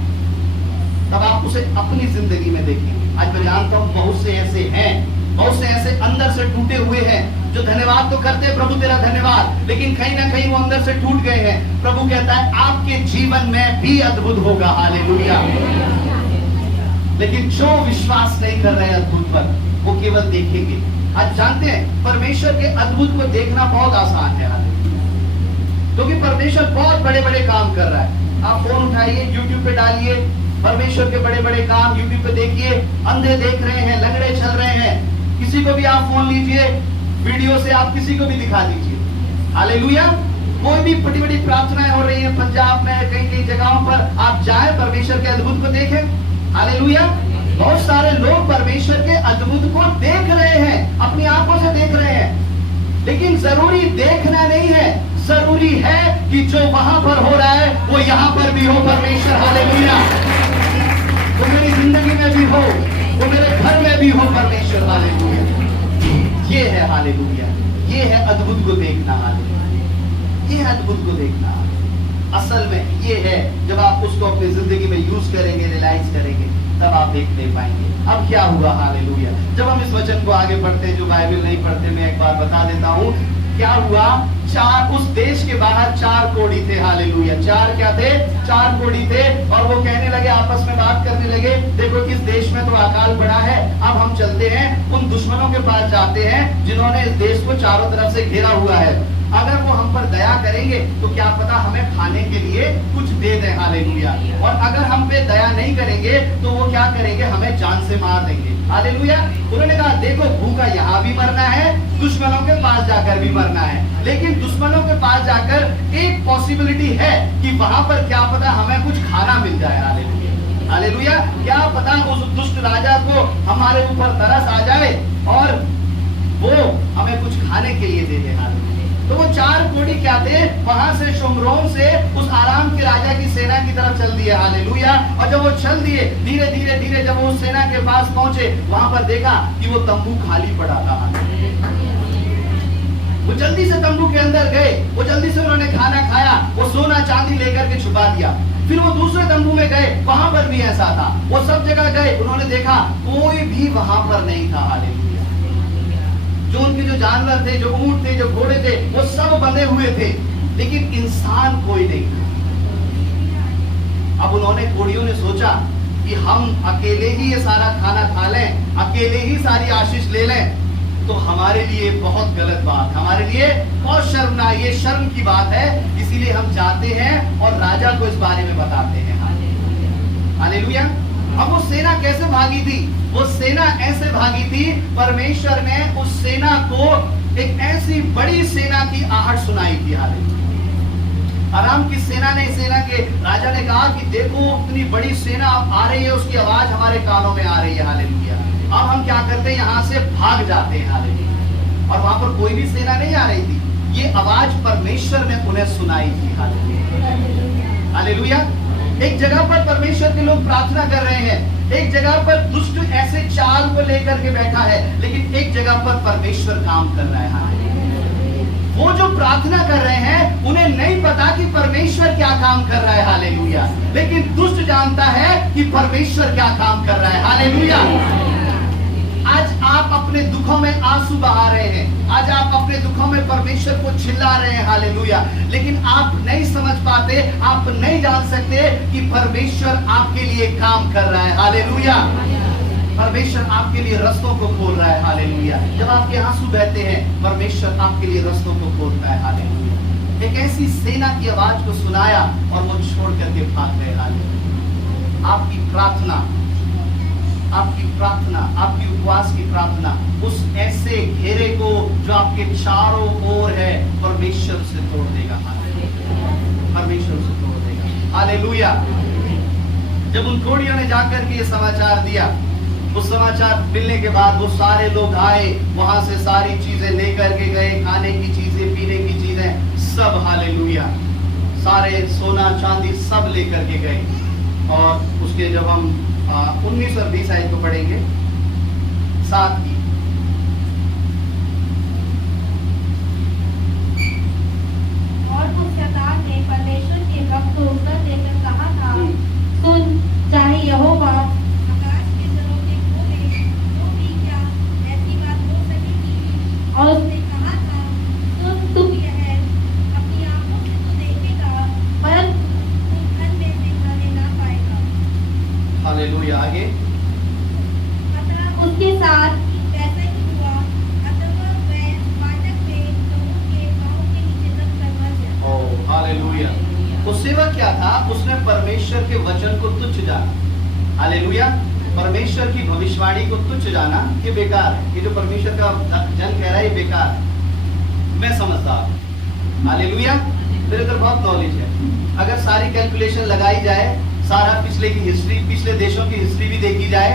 तब आप उसे अपनी जिंदगी में देखेंगे। आज मैं जानता हूं बहुत से ऐसे हैं, बहुत से ऐसे अंदर से टूटे हुए हैं जो धन्यवाद तो करते हैं, प्रभु तेरा धन्यवाद, लेकिन कहीं ना कहीं वो अंदर से टूट गए हैं। प्रभु कहता है आपके जीवन में भी अद्भुत होगा, हालेलुया। लेकिन जो विश्वास नहीं कर रहे अद्भुत पर, वो केवल देखेंगे। आज जानते हैं परमेश्वर के अद्भुत को देखना बहुत आसान है, क्योंकि परमेश्वर बहुत बड़े बड़े काम कर रहा है। आप फोन उठाइए, यूट्यूब पे डालिए, परमेश्वर के बड़े बड़े काम यूट्यूब पे देखिए। अंधे देख रहे हैं, लंगड़े चल रहे हैं, किसी को भी आप फोन लीजिए, वीडियो से आप किसी को भी दिखा दीजिए, हालेलुया। कोई भी बड़ी बड़ी प्रार्थनाएं हो रही है पंजाब में, कई कई जगहों पर आप जाए, परमेश्वर के अद्भुत को देखें, हालेलुया। बहुत सारे लोग परमेश्वर के अद्भुत को देख रहे हैं, अपनी आंखों से देख रहे हैं। लेकिन जरूरी देखना नहीं है, जरूरी है कि जो वहां पर हो रहा है वो यहाँ पर भी हो, परमेश्वर, हालेलुया। वो मेरी जिंदगी में भी हो, वो मेरे घर में भी हो, परमेश्वर, हालेलुया। ये है, हालेलुया, ये है अद्भुत को देखना, हालेलुया, ये है अद्भुत को देखना। असल में ये है जब आप उसको अपनी जिंदगी में यूज करेंगे, रियलाइज करेंगे, तब आप देख नहीं पाएंगे। अब क्या हुआ, हालेलुया, जब हम इस वचन को आगे पढ़ते हैं, जो बाइबल नहीं पढ़ते, मैं एक बार बता देता हूँ। क्या हुआ, चार, उस देश के बाहर 4 कोढ़ी थे। हालेलुया। 4 क्या थे? 4 कोढ़ी थे। और वो कहने लगे, आपस में बात करने लगे, देखो किस देश में तो अकाल पड़ा है, अब हम चलते हैं उन दुश्मनों के पास जाते हैं जिन्होंने इस देश को चारों तरफ से घेरा हुआ है। अगर वो हम पर दया करेंगे तो क्या पता हमें खाने के लिए कुछ दे दें। हालेलुया। और अगर हम पे दया नहीं करेंगे तो वो क्या करेंगे, हमें जान से मार देंगे। हालेलुया। उन्होंने कहा, देखो भूखा यहाँ भी मरना है, दुश्मनों के पास जाकर भी मरना है, लेकिन दुश्मनों के पास जाकर एक पॉसिबिलिटी है कि वहां पर क्या पता हमें कुछ खाना मिल जाए। हालेलुया। हालेलुया। क्या पता उस दुष्ट राजा को हमारे ऊपर तरस आ जाए और वो हमें कुछ खाने के लिए दे दे। हालेलुया। तो वो 4 कोढ़ी क्या थे, वहां से शुम्रोन से उस आराम के राजा की सेना की तरफ चल दिए। हालेलुया। और जब वो चल दिए, धीरे धीरे धीरे जब वो उस सेना के पास पहुंचे, वहां पर देखा कि वो तंबू खाली पड़ा था। वो जल्दी से तंबू के अंदर गए, वो जल्दी से उन्होंने खाना खाया, वो सोना चांदी लेकर के छुपा दिया। फिर वो दूसरे तंबू में गए, वहां पर भी ऐसा था। वो सब जगह गए, उन्होंने देखा कोई भी वहां पर नहीं था। हालेलुया। जो उनके जो जानवर थे, जो ऊंट थे, जो घोड़े थे, वो सब बंधे हुए थे, लेकिन इंसान कोई नहीं था। अब उन्होंने, कोढ़ियों ने सोचा कि हम अकेले ही ये सारा खाना खा लें, अकेले ही सारी आशीष ले लें, तो हमारे लिए बहुत गलत बात, हमारे लिए बहुत शर्मनाक, ये शर्म की बात है। इसीलिए हम जाते हैं और राजा को इस बारे में बताते हैं। हालेलुया। अब वो सेना कैसे भागी थी? वो सेना ऐसे भागी थी, परमेश्वर ने उस सेना को एक ऐसी बड़ी सेना की आहट सुनाई थी। हालेलुया। आराम की सेना के राजा ने कहा कि देखो इतनी बड़ी सेना आ रही है, उसकी आवाज हमारे कानों में आ रही है। हालेलुया। अब हम क्या करते हैं, यहाँ से भाग जाते हैं। हालेलुया। और वहां पर कोई भी सेना नहीं आ रही थी, ये आवाज परमेश्वर ने उन्हें सुनाई थी। हालेलुया। हालेलुया। एक जगह पर परमेश्वर के लोग प्रार्थना कर रहे हैं, एक जगह पर दुष्ट ऐसे चाल को लेकर के बैठा है, लेकिन एक जगह पर परमेश्वर काम कर रहा है। वो जो प्रार्थना कर रहे हैं उन्हें नहीं पता कि परमेश्वर क्या काम कर रहा है। हालेलुया। लेकिन दुष्ट जानता है कि परमेश्वर क्या काम कर रहा है। हालेलुया। आज आप अपने दुखों में आंसू बहा रहे हैं, आज आप अपने दुखों में परमेश्वर को चिल्ला रहे हैं। हालेलुया। लेकिन आप नहीं समझ पाते, आप नहीं जान सकते कि परमेश्वर आपके लिए काम कर रहा है। हालेलुया। परमेश्वर आपके लिए रास्तों को खोल रहा है। हालेलुया। जब आपके आंसू बहते हैं, परमेश्वर आपके लिए रास्तों को खोलता है। हालेलुया। एक ऐसी सेना की आवाज को सुनाया और वो छोड़ करके भाग गए। हालेलुया। आपकी प्रार्थना, आपकी प्रार्थना, आपकी उपवास की प्रार्थना उस ऐसे घेरे को जो आपके चारों ओर है, परमेश्वर से तोड़ देगा। परमेश्वर से तोड़ देगा। हालेलुया। जब उन कोढ़ियों ने जाकर के ये समाचार दिया, उस समाचार मिलने के बाद वो सारे लोग आए, वहां से सारी चीजें लेकर के गए, खाने की चीजें, पीने की चीजें सब। हालेलुया। सारे सोना चांदी सब लेकर के गए। और उसके जब हम 19 और 20 आयत को पढ़ेंगे, 7 की। और उस शैतान ने परमेश्वर के भक्त को उत्तर देकर कहा था, सुन, चाहे यहोवा आकाश के जलों के खोले तो भी क्या ऐसी बात हो सकेगी? और उसने कहा था, सुन, तू यह अपनी आंखों से तो देखेगा, पर तू धन में से खाने ना पाएगा। हालेलुया। आगे, अतः उसके साथ वैसा ही हुआ। अतः वह फाटक में प्रभु के पाँव के नीचे तक करवा गया। ओ हालेलुया। तो सेवक क्या था, उसने परमेश्वर के वचन को तुच्छ जाना। हालेलुया। परमेश्वर की भविष्यवाणी को तुच्छ जाना ये बेकार है। ये जो परमेश्वर का जन कह रहा है ये बेकार है। मैं समझता हूं। हालेलुया। मेरे अंदर बहुत नॉलेज है। अगर सारी कैलकुलेशन लगाई जाए, सारा पिछले की हिस्ट्री, पिछले देशों की हिस्ट्री भी देखी जाए,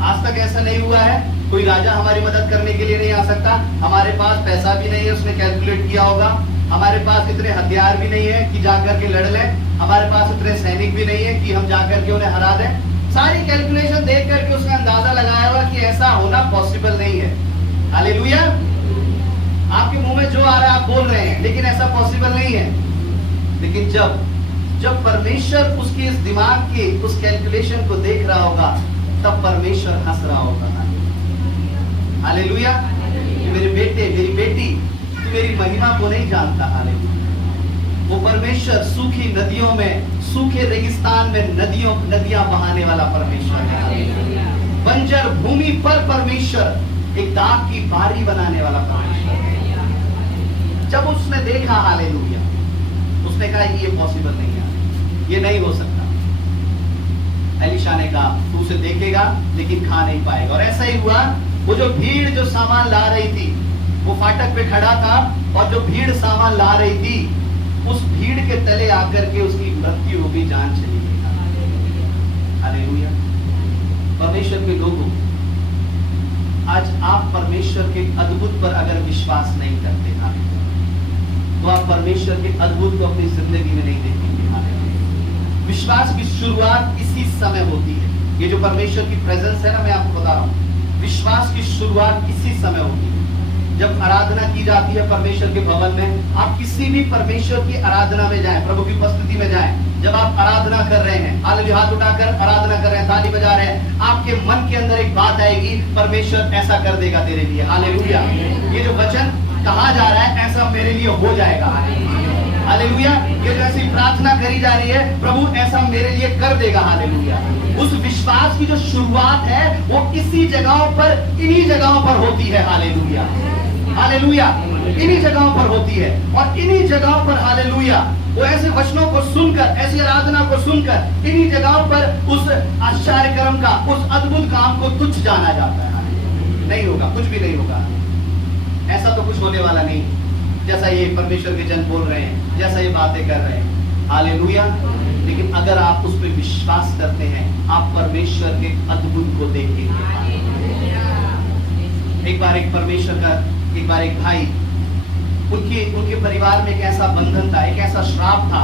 आज तक ऐसा नहीं हुआ है। कोई राजा हमारी मदद करने के लिए नहीं आ सकता। हमारे पास पैसा भी नहीं है, उसने कैलकुलेट किया होगा। हमारे पास इतने हथियार भी नहीं है कि जाकर के लड़ लें। हमारे पास इतने सैनिक भी नहीं है कि हम जाकर के उन्हें हरा दें। सारी कैलकुलेशन देख करके उसने अंदाजा लगाया होगा कि ऐसा होना पॉसिबल नहीं है। हालेलुया। आपके मुंह में जो आ रहा है आप बोल रहे हैं, लेकिन ऐसा पॉसिबल नहीं है। लेकिन जब परमेश्वर उसके इस दिमाग के उस कैलकुलेशन को देख रहा होगा, तब परमेश्वर हंस रहा होगा। हालेलुया। मेरे बेटे, मेरी बेटी, तू मेरी महिमा को नहीं जानता। हालेलुया। वो परमेश्वर सूखी नदियों में, सूखे रेगिस्तान में नदियां बहाने वाला परमेश्वर है। हालेलुया। बंजर भूमि पर परमेश्वर एक दाख की बारी बनाने वाला परमेश्वर है। जब उसने देखा, हालेलुया, उसने कहा ये पॉसिबल नहीं है, ये नहीं हो सकता। एलिशा ने कहा तू उसे देखेगा लेकिन खा नहीं पाएगा। और ऐसा ही हुआ। वो जो भीड़ जो सामान ला रही थी, वो फाटक पे खड़ा था, और जो भीड़ सामान ला रही थी, उस भीड़ के तले आकर के उसकी मृत्यु हो गई, जान चली गई। हालेलुया। परमेश्वर के लोगों, आज आप परमेश्वर के अद्भुत पर अगर विश्वास नहीं करते, तो आप परमेश्वर के अद्भुत को अपनी जिंदगी में नहीं देखेंगे। विश्वास की शुरुआत इसी समय होती है। ये जो परमेश्वर की प्रेजेंस है ना, मैं आपको बता रहा हूँ, विश्वास की शुरुआत इसी समय होती है। जब आराधना की जाती है परमेश्वर के भवन में, आप किसी भी परमेश्वर की आराधना में जाएं, प्रभु की उपस्थिति में जाएं, जब आप आराधना कर रहे हैं, हालेलुया, हाथ उठाकर आराधना कर रहे हैं, ताली बजा रहे हैं, आपके मन के अंदर एक बात आएगी, परमेश्वर ऐसा कर देगा तेरे लिए। हालेलुया। ये जो वचन कहा जा रहा है, ऐसा मेरे लिए हो जाएगा। हालेलुया। ये जो ऐसी प्रार्थना करी जा रही है, प्रभु ऐसा मेरे लिए कर देगा। हालेलुया। उस विश्वास की जो शुरुआत है वो इसी जगहों पर, इन्हीं जगहों पर होती है। हालेलुया। हालेलुया। इन्हीं जगहों पर होती है। और इन्हीं जगहों पर, हालेलुया, वो ऐसे वचनों को सुनकर, ऐसी आराधना को सुनकर, इन्हीं जगहों पर उस आश्चर्य कर्म का, उस अद्भुत काम को तुच्छ जाना जाता है। नहीं होगा, कुछ भी नहीं होगा। ऐसा तो कुछ होने वाला नहीं जैसा ये परमेश्वर के जन बोल रहे हैं, जैसा ये बातें कर रहे हैं। हालेलुया। लेकिन अगर आप उस पर विश्वास करते हैं, आप परमेश्वर के अद्भुत को देखेंगे। एक बार एक परमेश्वर का, एक बार एक भाई, उनके परिवार में एक ऐसा बंधन था, एक ऐसा श्राप था।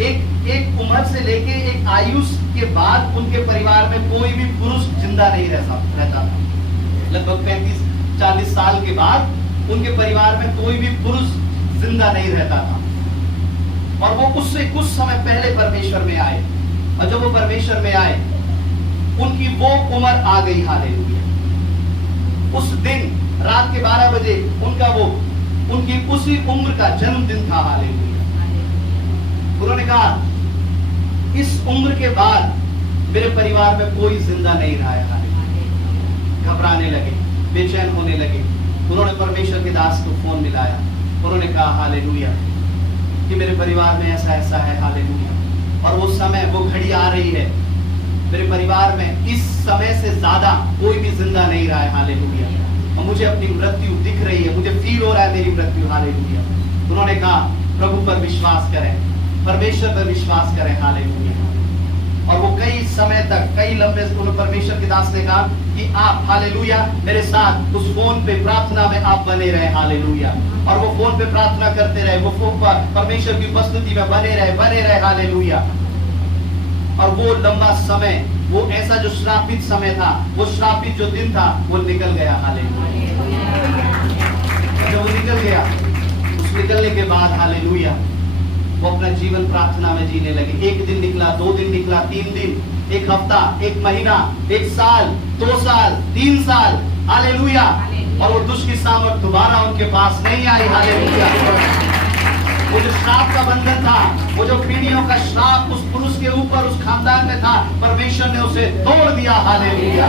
एक उम्र से लेके एक आयु के बाद उनके परिवार में कोई भी पुरुष जिंदा नहीं रहता था। लगभग 35-40 साल के बाद उनके परिवार में कोई भी पुरुष जिंदा नहीं रहता था। और वो उससे कुछ समय पहले परमेश्वर में आए, और जब वो परमेश्वर में आए, उनकी वो उम्र आ गई। हालेलुया। उस दिन रात के 12 बजे उनकी उसी उम्र का जन्मदिन था। हालेलुया। उन्होंने कहा इस उम्र के बाद मेरे परिवार में कोई जिंदा नहीं रहा है। हालेलुया। घबराने लगे, बेचैन होने लगे। उन्होंने परमेश्वर के दास को फोन मिलाया। उन्होंने कहा हालेलुया कि मेरे परिवार में ऐसा ऐसा है। हालेलुया। और वो समय, वो घड़ी आ रही है, मेरे परिवार में इस समय से ज्यादा कोई भी जिंदा नहीं रहा है। हालेलुया। और मुझे अपनी मृत्यु दिख रही है, मुझे फील हो रहा है मेरी मृत्यु। हालेलुया। उन्होंने कहा प्रभु पर विश्वास करें, परमेश्वर पर विश्वास करें। हालेलुया। और वो कई समय तक, कई लंबे, परमेश्वर के दास ने कहा कि आप, हालेलुया, मेरे साथ उस फोन पे प्रार्थना में आप बने रहे। हालेलुया। और वो फोन पे प्रार्थना करते रहे, वो फोन पर परमेश्वर की उपस्थिति में बने रहे। हालेलुया। और वो लंबा समय, वो ऐसा जो श्रापित समय था, वो श्रापित जो दिन था, वो निकल गया। हालेलुया। जब वो निकल गया, उस निकलने के बाद, हालेलुया, वो अपना जीवन प्रार्थना में जीने लगे। 1 दिन निकला, 2 दिन निकला, 3 दिन, 1 हफ्ता, 1 महीना, 1 साल, 2 साल, 3 साल। हालेलुया। और वो दुष्ट की सामर्थ दोबारा उनके पास नहीं आई। हालेलुया। वो जो श्राप का बंधन था, वो जो पीढ़ियों का श्राप उस पुरुष के ऊपर, उस खानदान में था, परमेश्वर ने उसे तोड़ दिया। हालेलुया।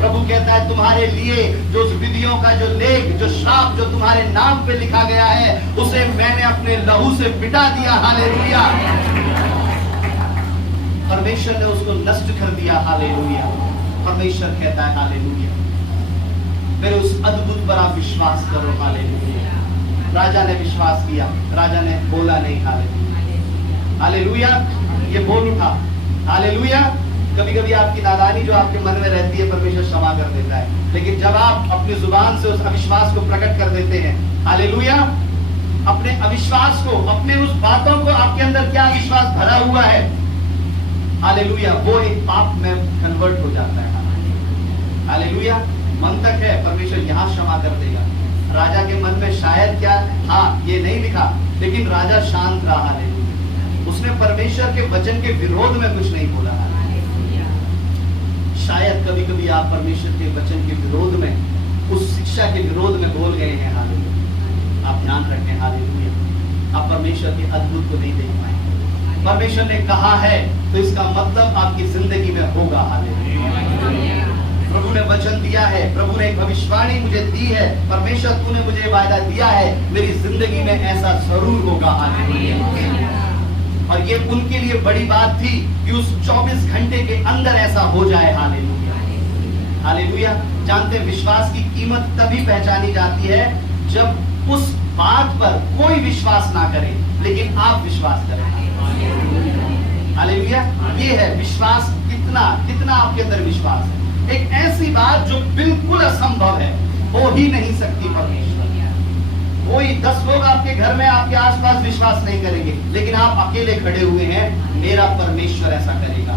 प्रभु कहता है तुम्हारे लिए जो विधियों का जो लेख, जो श्राप जो तुम्हारे नाम पे लिखा गया है, उसे मैंने अपने लहू से मिटा दिया। हालेलुया। परमेश्वर ने उसको नष्ट कर दिया। हालेलुया। परमेश्वर कहता है हालेलुया, मेरे उस अद्भुत पर आप विश्वास करो। हालेलुया। राजा ने विश्वास किया, राजा ने बोला नहीं। हालेलुया। हालेलुया। ये बोल उठा। हालेलुया। कभी कभी आपकी नादानी जो आपके मन में रहती है, परमेश्वर क्षमा कर देता है। लेकिन जब आप अपनी जुबान से उस अविश्वास को प्रकट कर देते हैं, हालेलुया, अपने अविश्वास को, अपने उस बातों को, आपके अंदर क्या विश्वास भरा हुआ है, हालेलुया, वो एक पाप में कन्वर्ट हो जाता है। हालेलुया। मन तक है परमेश्वर यहाँ क्षमा कर देगा। राजा के मन में शायद क्या, हाँ, ये नहीं लिखा, लेकिन राजा शांत रहा। हालेलुया। उसने परमेश्वर के वचन के विरोध में कुछ नहीं बोला। शायद कभी कभी आप परमेश्वर के वचन के विरोध में, उस शिक्षा के विरोध में बोल गए हैं। हालेलुया। आप ध्यान रखें, हालेलुया, आप परमेश्वर के अद्भुत को नहीं देख पाएंगे। परमेश्वर ने कहा है तो इसका मतलब आपकी जिंदगी में होगा। हालेलुया, प्रभु ने वचन दिया है, प्रभु ने एक भविष्यवाणी मुझे दी है, परमेश्वर तूने मुझे वायदा दिया है, मेरी जिंदगी में ऐसा जरूर होगा। हालेलुया, और ये उनके लिए बड़ी बात थी कि उस 24 घंटे के अंदर ऐसा हो जाए। Hallelujah, hallelujah. जानते हैं विश्वास की कीमत तभी पहचानी जाती है जब उस बात पर कोई विश्वास ना करे लेकिन आप विश्वास करें। हालेलुया, ये है विश्वास, कितना आपके अंदर विश्वास है। एक ऐसी बात जो बिल्कुल असंभव है, हो ही नहीं सकती। परमेश्वर, कोई 10 लोग आपके घर में आपके आसपास विश्वास नहीं करेंगे, लेकिन आप अकेले खड़े हुए हैं, मेरा परमेश्वर ऐसा करेगा।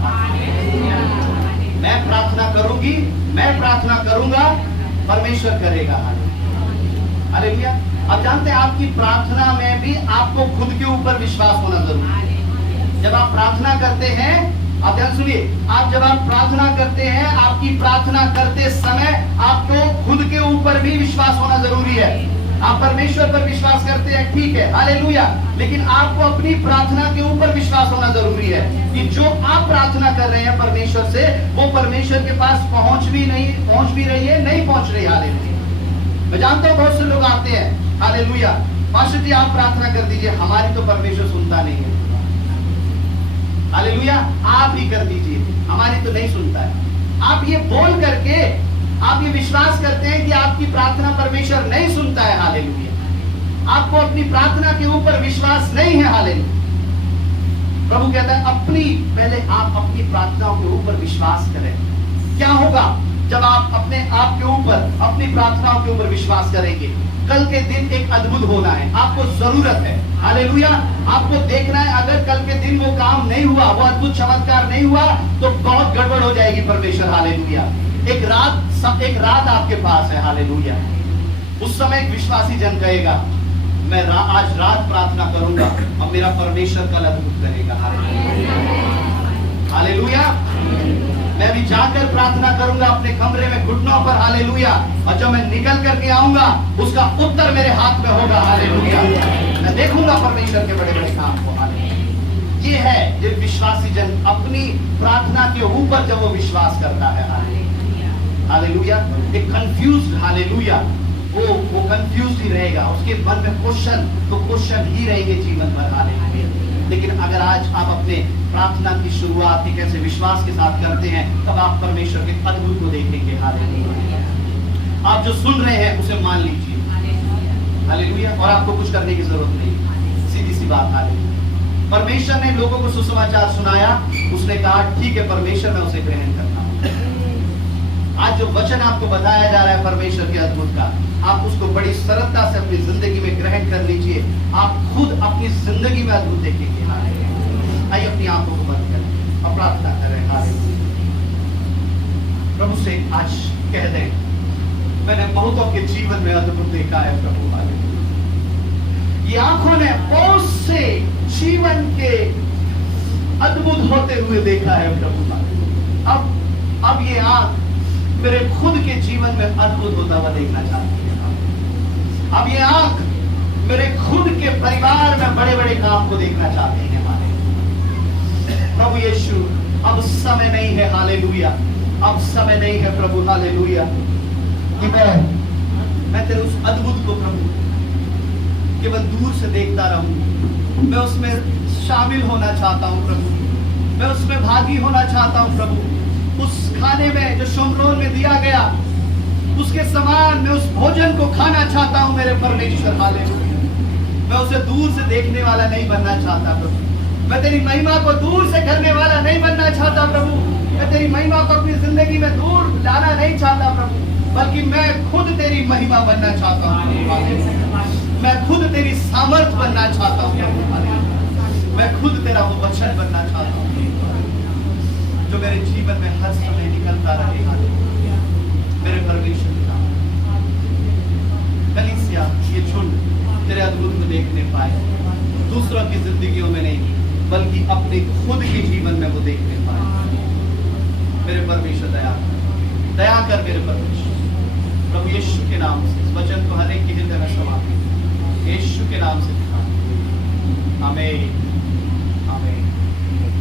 मैं प्रार्थना करूंगी, मैं प्रार्थना करूंगा, परमेश्वर करेगा। हालेलुया। अब जानते हैं आपकी प्रार्थना में भी आपको खुद के ऊपर विश्वास होना जरूरी है। जब आप प्रार्थना करते हैं, आप ध्यान सुनिए, जब आप प्रार्थना करते हैं, आपकी प्रार्थना करते समय आपको खुद के ऊपर भी विश्वास होना जरूरी है। आप परमेश्वर पर विश्वास करते हैं, ठीक है, हालेलुया, लेकिन आपको अपनी प्रार्थना के ऊपर विश्वास होना जरूरी है कि जो आप प्रार्थना कर रहे हैं परमेश्वर से, वो परमेश्वर के पास पहुंच भी रही है, नहीं पहुंच रही। हालेलुया। मैं जानता हूं बहुत से लोग आते हैं, हालेलुया, पास्टर जी आप प्रार्थना कर दीजिए, हमारी तो परमेश्वर सुनता नहीं है। हालेलुया, आप ही कर दीजिए, हमारी तो नहीं सुनता है। आप ये बोल करके आप ये विश्वास करते हैं कि आपकी प्रार्थना परमेश्वर नहीं सुनता है। हालेलुया, आपको अपनी प्रार्थना के ऊपर विश्वास नहीं है। हालेलुया, प्रभु कहता है पहले आप अपनी प्रार्थनाओं के ऊपर विश्वास करें। क्या होगा जब आप अपने आप के ऊपर, अपनी प्रार्थनाओं के ऊपर विश्वास करेंगे? कल के दिन एक अद्भुत होना है, आपको जरूरत है। हालेलुया, आपको देखना है, अगर कल के दिन वो काम नहीं हुआ, वो अद्भुत चमत्कार नहीं हुआ, तो बहुत गड़बड़ हो जाएगी। परमेश्वर, हालेलुया, एक रात आपके पास है। हालेलुया, उस समय एक विश्वासी जन कहेगा, मैं आज रात प्रार्थना करूंगा और मेरा परमेश्वर कल अद्भुत करेगा। हालेलुया, मैं भी जाकर प्रार्थना करूंगा अपने कमरे में घुटनों पर। हालेलुया, और जब मैं निकल करके आऊंगा उसका उत्तर मेरे हाथ में होगा। हालेलुया, मैं देखूंगा परमेश्वर के बड़े बड़े काम को। हालेलुया, ये है जब विश्वासी जन अपनी प्रार्थना के ऊपर जब वो विश्वास करता है। हालेलुया, एक कंफ्यूज्ड, हालेलुया, वो कंफ्यूज ही रहेगा, उसके मन में क्वेश्चन ही रहेंगे जीवन भर। हालेलुया, लेकिन अगर आज आप अपने प्रार्थना की शुरुआत एक ऐसे विश्वास के साथ करते हैं, तब आप परमेश्वर के अद्भुत को देखेंगे। हालेलुया, आप जो सुन रहे हैं उसे मान लीजिए। हालेलुया, और आपको कुछ करने की जरूरत नहीं, सीधी सी बात। हालेलुया, परमेश्वर ने लोगों को सुसमाचार सुनाया, उसने कहा ठीक है परमेश्वर, मैं उसे ग्रहण करता हूं। आज जो वचन आपको बताया जा रहा है परमेश्वर के अद्भुत का, आप उसको बड़ी सरलता से अपनी जिंदगी में ग्रहण कर लीजिए, आप खुद अपनी जिंदगी में अद्भुत देखेंगे। आइए अपनी आंखों को बंद करें और प्रार्थना करें। हालेलुया, प्रभु से आज कह दें, मैंने बहुतों के जीवन में अद्भुत देखा है प्रभु। हालेलुया, ये आंखों ने बहुत से जीवन के अद्भुत होते हुए देखा है प्रभु। हालेलुया, अब ये आंख मेरे खुद के जीवन में अद्भुत होता हुआ देखना चाहती है। अब ये आंख मेरे खुद के परिवार में बड़े बड़े काम को देखना चाहती है। प्रभु यीशु, अब समय नहीं है। हालेलुया, अब समय नहीं है प्रभु। हालेलुया, कि मैं तेरे उस अद्भुत को प्रभु केवल दूर से देखता रहूं, मैं उसमें शामिल होना चाहता हूं प्रभु, मैं उसमें भागी होना चाहता हूं प्रभु। उस खाने में जो शमरोन में दिया गया, उसके समान मैं उस भोजन को खाना चाहता हूं मेरे परमेश्वर। हालेलुया, मैं उसे दूर से देखने वाला नहीं बनना चाहता प्रभु, मैं तेरी महिमा को दूर से करने वाला नहीं बनना चाहता प्रभु, मैं तेरी महिमा को अपनी जिंदगी में दूर लाना नहीं चाहता प्रभु, बल्कि मैं खुद तेरी महिमा बनना चाहता हूँ। मैं खुद तेरी सामर्थ बनना चाहता हूँ, मैं खुद तेरा वो वचन बनना चाहता हूँ जो मेरे जीवन में हर समय निकलता रहेगा। मेरे परमेश्वर का कलीसिया, ये झुंड तेरे अद्भुत को देखने पाए, दूसरों की जिंदगियों में नहीं बल्कि अपने खुद के जीवन में वो देखने पाए। मेरे परमेश्वर दया कर मेरे परमेश्वर, प्रभु यीशु के नाम से इस वचन को हर एक के हृदय में समा यीशु के नाम से दिखा। आमीन।